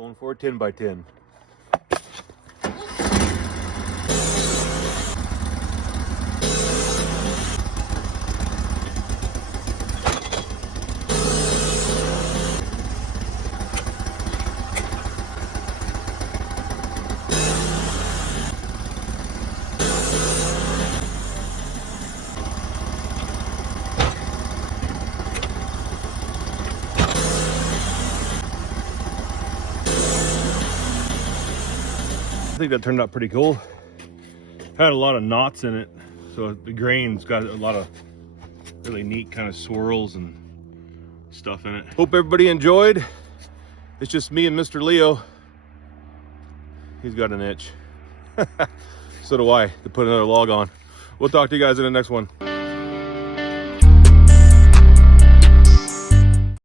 Going for a 10 by 10. I think that turned out pretty cool. Had a lot of knots in it, so the grain's got a lot of really neat kind of swirls and stuff in it. Hope everybody enjoyed. It's just me and Mr. Leo. He's got an itch. So do I, to put another log on. We'll talk to you guys in the next one.